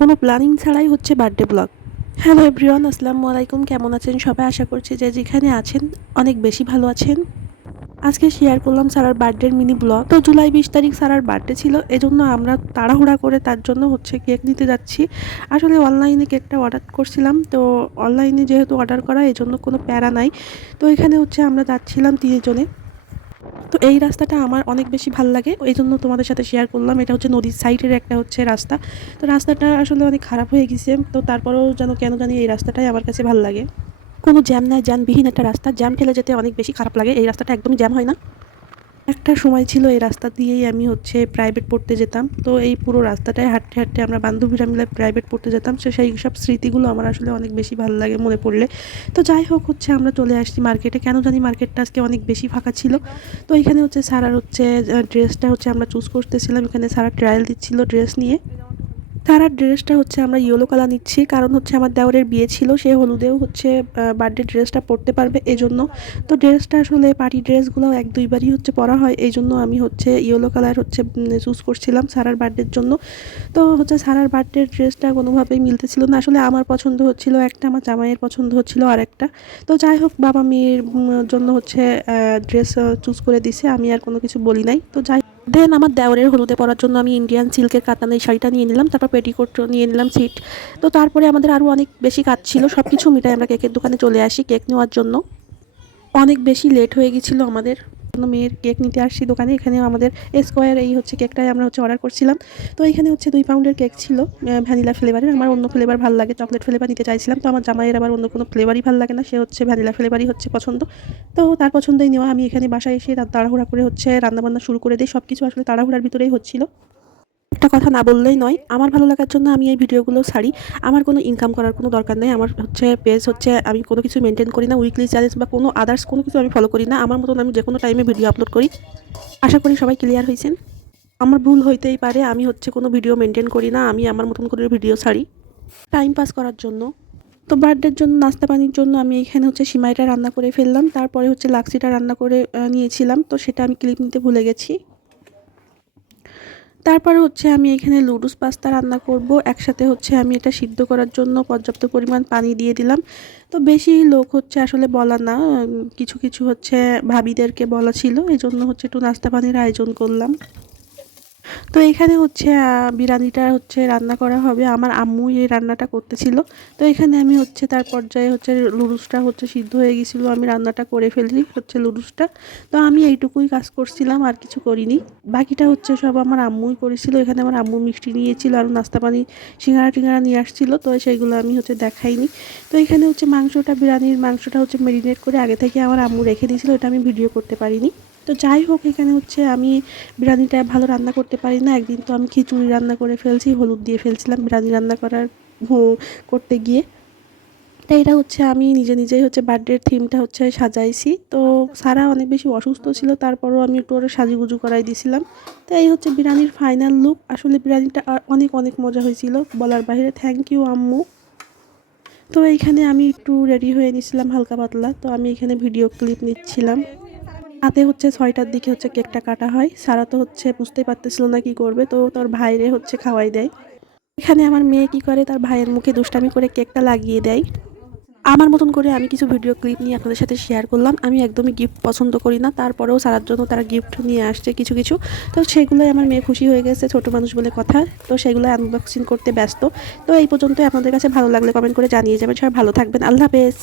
কোনো প্ল্যানিং ছাড়াই হচ্ছে বার্থডে ব্লগ। হ্যালো এভরিওয়ান, আসসালামু আলাইকুম। কেমন আছেন সবাই? আশা করছি যে যেখানে আছেন অনেক বেশি ভালো আছেন। আজকে শেয়ার করলাম সারার বার্থডের মিনি ব্লগ। তো জুলাই 20 তারিখ সারার বার্থডে ছিল, এজন্য আমরা তাড়াহুড়া করে তার জন্য হচ্ছে কেক নিতে যাচ্ছি। আসলে অনলাইনে কেকটা অর্ডার করছিলাম, তো অনলাইনে যেহেতু অর্ডার করা এজন্য কোনো প্যারা নাই। তো এখানে হচ্ছে আমরা যাচ্ছিলাম 3 জনে। তো এই রাস্তাটা আমার অনেক বেশি ভাল লাগে, এই জন্য তোমাদের সাথে শেয়ার করলাম। এটা হচ্ছে নদীর সাইডের একটা হচ্ছে রাস্তা। তো রাস্তাটা আসলে অনেক খারাপ হয়ে গেছে, তো তারপরেও যেন কেন জানি এই রাস্তাটাই আমার কাছে ভাল লাগে। কোনো জ্যাম নাই, যানবিহীন একটা রাস্তা। জ্যাম ঠেলে যেতে অনেক বেশি খারাপ লাগে, এই রাস্তাটা একদমই জ্যাম হয় না। একটা সময় ছিল এই রাস্তা দিয়েই আমি হচ্ছে প্রাইভেট পড়তে যেতাম। তো এই পুরো রাস্তাটায় হাঁটতে হাঁটতে আমরা বান্ধবীরা মিলে প্রাইভেট পড়তে যেতাম। সেই সব স্মৃতিগুলো আমার আসলে অনেক বেশি ভালো লাগে মনে পড়লে। তো যাই হোক, হচ্ছে আমরা চলে আসছি মার্কেটে। কেন জানি মার্কেটটা আজকে অনেক বেশি ফাঁকা ছিল। তো এখানে হচ্ছে সারার হচ্ছে ড্রেসটা হচ্ছে আমরা চুজ করতেছিলাম। এখানে সারা ট্রায়াল দিচ্ছিল ড্রেস নিয়ে। তারার ড্রেসটা হচ্ছে আমরা ইয়েলো কালার নিচ্ছি, কারণ হচ্ছে আমার দেওরের বিয়ে ছিল, সে হলুদেও হচ্ছে বার্থডে ড্রেসটা পরতে পারবে এজন্য। তো ড্রেসটা আসলে পার্টি ড্রেসগুলো 1-2বারই হচ্ছে পরা হয়, এই জন্য আমি হচ্ছে ইয়েলো কালার হচ্ছে চুজ করছিলাম সারার বার্থডের জন্য। তো হচ্ছে সারার বার্থডের ড্রেসটা কোনোভাবেই মিলতেছিল না। আসলে আমার পছন্দ হচ্ছিল একটা, আমার জামাইয়ের পছন্দ হচ্ছিল আর একটা। তো যাই হোক, বাবা মেয়ের জন্য হচ্ছে ড্রেস চুজ করে দিছে, আমি আর কোনো কিছু বলি নাই। তো যাই দেন আমার দেওরের হলুদে পরার জন্য আমি ইন্ডিয়ান সিল্কের কাতানের শাড়িটা নিয়ে নিলাম, তারপর পেটিকোট নিয়ে নিলাম সিট। তো তারপরে আমাদের আরও অনেক বেশি কাজ ছিল, সব কিছু মিটাই আমরা কেকের দোকানে চলে আসি কেক নেওয়ার জন্য। অনেক বেশি লেট হয়ে গেছিলো আমাদের, মেয়ের কেক নিতে আসছি দোকানে। এখানে আমাদের স্কোয়ার এই হচ্ছে কেকটাই আমরা হচ্ছে অর্ডার করছিলাম। তো এখানে হচ্ছে 2 পাউন্ডের কেক ছিল, ভ্যানিলা ফ্লেভারের। আমার অন্য ফ্লেভার ভালো লাগে, চকলেট ফ্লেভার নিতে চাইছিলাম। তো আমার জামাইয়ের আবার অন্য কোনো ফ্লেভারই ভালো লাগে না, সে হচ্ছে ভ্যানিলা ফ্লেভারই হচ্ছে পছন্দ। তো তার পছন্দই নেওয়া। আমি এখানে বাসায় এসে তাড়াহুড়া করে হচ্ছে রান্নাবান্না শুরু করে দিই। সব কিছু আসলে তাড়াহুড়ার ভিতরেই হচ্ছিল। একটা কথা না বললেই নয়, আমার ভালো লাগার জন্য আমি এই ভিডিওগুলো ছাড়ি। আমার কোনো ইনকাম করার কোনো দরকার নেই। আমার হচ্ছে পেজ হচ্ছে, আমি কোনো কিছু মেনটেন করি না, উইকলি চ্যালেঞ্জ বা কোনো আদার্স কোনো কিছু আমি ফলো করি না। আমার মতন আমি যে কোনো টাইমে ভিডিও আপলোড করি। আশা করি সবাই ক্লিয়ার হয়েছেন। আমার ভুল হইতেই পারে, আমি হচ্ছে কোনো ভিডিও মেনটেন করি না, আমি আমার মতন করে ভিডিও ছাড়ি টাইম পাস করার জন্য। তো বার্থডের জন্য নাস্তা পানির জন্য আমি এখানে হচ্ছে সিমাইটা রান্না করে ফেললাম, তারপরে হচ্ছে লাক্সিটা রান্না করে নিয়েছিলাম, তো সেটা আমি ক্লিপ নিতে ভুলে গেছি। তারপর হচ্ছে আমি এখানে লুডুস পাস্তা রান্না করব। একসাথে হচ্ছে আমি এটা সিদ্ধ করার জন্য পর্যাপ্ত পরিমাণ পানি দিয়ে দিলাম। তো বেশি লোক হচ্ছে আসলে বলা না, কিছু কিছু হচ্ছে ভাবিদেরকে বলা ছিল, এই জন্য হচ্ছে একটু নাস্তা পানির আয়োজন করলাম। তো এখানে হচ্ছে বিরিয়ানিটা হচ্ছে রান্না করা হবে, আমার আম্মুই এই রান্নাটা করতেছিল। তো এখানে আমি হচ্ছে তার পর্যায়ে হচ্ছে লুডুসটা হচ্ছে সিদ্ধ হয়ে গেছিলো, আমি রান্নাটা করে ফেলি হচ্ছে লুডুসটা। তো আমি এইটুকুই কাজ করছিলাম, আর কিছু করিনি। বাকিটা হচ্ছে সব আমার আম্মুই করেছিল। এখানে আমার আম্মু মিষ্টি নিয়েছিল আর নাস্তা পানি সিঙ্গারা টিঙ্গারা নিয়ে আসছিল, তো সেইগুলো আমি হচ্ছে দেখাইনি। তো এখানে হচ্ছে বিরিয়ানির মাংসটা হচ্ছে মেরিনেট করে আগে থেকে আমার আম্মু রেখে দিয়েছিল, এটা আমি ভিডিও করতে পারিনি। তো যাই হোক, এখানে হচ্ছে আমি বিরিয়ানিটা ভালো রান্না করতে পারি না। একদিন তো আমি খিচুড়ি রান্না করে ফেলছি, হলুদ দিয়ে ফেলছিলাম বিরিয়ানি রান্না করতে গিয়ে। তাই এটা হচ্ছে আমি নিজে নিজেই হচ্ছে বার্থডের থিমটা হচ্ছে সাজাইছি। তো সারা অনেক বেশি অসুস্থ ছিল, তারপরও আমি একটু ওরা সাজুগুজু করাই দিয়েছিলাম। তো এই হচ্ছে বিরিয়ানির ফাইনাল লুক। আসলে বিরিয়ানিটা অনেক অনেক মজা হয়েছিল, বলার বাইরে। থ্যাংক ইউ আম্মু। তো এইখানে আমি একটু রেডি হয়ে নিছিলাম হালকা পাতলা, তো আমি এখানে ভিডিও ক্লিপ নিচ্ছিলাম। রাতে হচ্ছে 6টার দিকে হচ্ছে কেকটা কাটা হয়। সারা তো হচ্ছে বুঝতেই পারতেছিল না কি করবে, তো তোর ভাইরে হচ্ছে খাওয়াই দেয়। এখানে আমার মেয়ে কি করে, তার ভাইয়ের মুখে দুষ্টামি করে কেকটা লাগিয়ে দেয়। আমার মতন করে আমি কিছু ভিডিও ক্লিপ নিয়ে আপনাদের সাথে শেয়ার করলাম। আমি একদমই গিফট পছন্দ করি না, তারপরেও সারার জন্য তারা গিফট নিয়ে আসছে কিছু কিছু। তো সেগুলোই আমার মেয়ে খুশি হয়ে গেছে, ছোট মানুষ বলে কথা। তো সেগুলো আনবক্সিং করতে ব্যস্ত। তো এই পর্যন্তই। আপনাদের কাছে ভালো লাগলে কমেন্ট করে জানিয়ে যাবেন। সবাই ভালো থাকবেন। আল্লাহ হাফেজ।